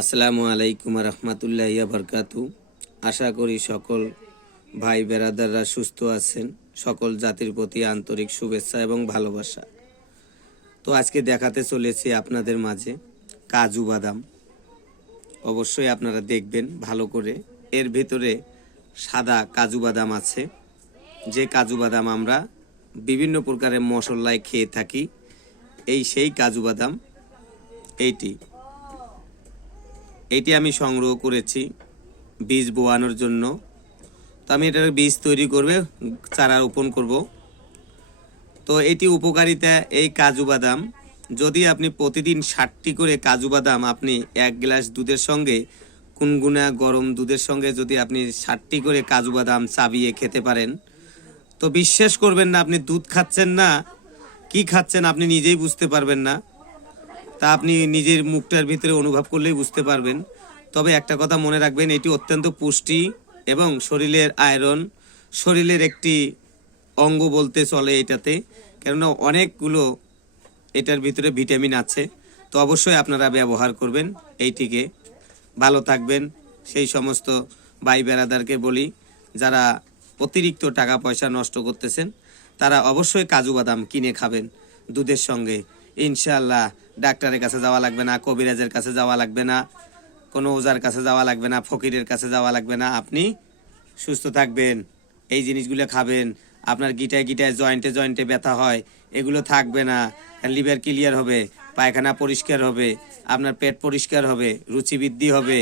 আসসালামু আলাইকুম রহমতুল্লাহি বরকাতু। আশা করি সকল ভাই বেরাদাররা সুস্থ আছেন। সকল জাতির প্রতি আন্তরিক শুভেচ্ছা এবং ভালোবাসা। তো আজকে দেখাতে চলেছি আপনাদের মাঝে কাজু বাদাম। অবশ্যই আপনারা দেখবেন ভালো করে। এর ভিতরে সাদা কাজু বাদাম আছে, যে কাজু বাদাম আমরা বিভিন্ন প্রকারের মশলায় খেয়ে থাকি। এই সেই কাজু বাদাম এইটি আমি সংগ্রহ করেছি বীজ বোয়ানোর জন্য। তো আমি এটার বীজ তৈরি করবে, চারা রোপণ করব। তো এটি উপকারিতা, এই কাজু বাদাম যদি আপনি প্রতিদিন 60টি করে কাজু বাদাম আপনি 1 গ্লাস দুধের সঙ্গে, গুনগুনা গরম দুধের সঙ্গে যদি আপনি 60টি করে কাজু বাদাম চাবিয়ে খেতে পারেন, তো বিশ্বাস করবেন না আপনি দুধ খাচ্ছেন না কি খাচ্ছেন আপনি নিজেই বুঝতে পারবেন না। তা আপনি নিজের মুখটার ভিতরে অনুভব করলেই বুঝতে পারবেন। তবে একটা কথা মনে রাখবেন, এটি অত্যন্ত পুষ্টি এবং শরীরের আয়রন, শরীরের একটি অঙ্গ বলতে চলে এটাতে, কেননা অনেকগুলো এটার ভিতরে ভিটামিন আছে। তো অবশ্যই আপনারা ব্যবহার করবেন এইটিকে। ভালো থাকবেন। সেই সমস্ত ভাই বেরাদারকে বলি যারা অতিরিক্ত টাকা পয়সা নষ্ট করতেছেন, তারা অবশ্যই কাজু বাদাম কিনে খাবেন দুধের সঙ্গে। ইনশাআল্লাহ ডাক্তারের কাছে যাওয়া লাগবে না, কবিরাজের কাছে যাওয়া লাগবে না, কোনো ওজার কাছে যাওয়া লাগবে না, ফকিরের কাছে যাওয়া লাগবে না। আপনি সুস্থ থাকবেন, এই জিনিসগুলো খাবেন। আপনার গিটায় জয়েন্টে জয়েন্টে ব্যথা হয়, এগুলো থাকবে না। লিভার ক্লিয়ার হবে, পায়খানা পরিষ্কার হবে, আপনার পেট পরিষ্কার হবে, রুচি বৃদ্ধি হবে,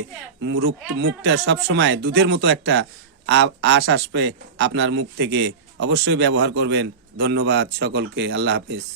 মুখটা সবসময় দুধের মতো একটা আশ আসবে আপনার মুখ থেকে। অবশ্যই ব্যবহার করবেন। ধন্যবাদ সকলকে। আল্লাহ হাফেজ।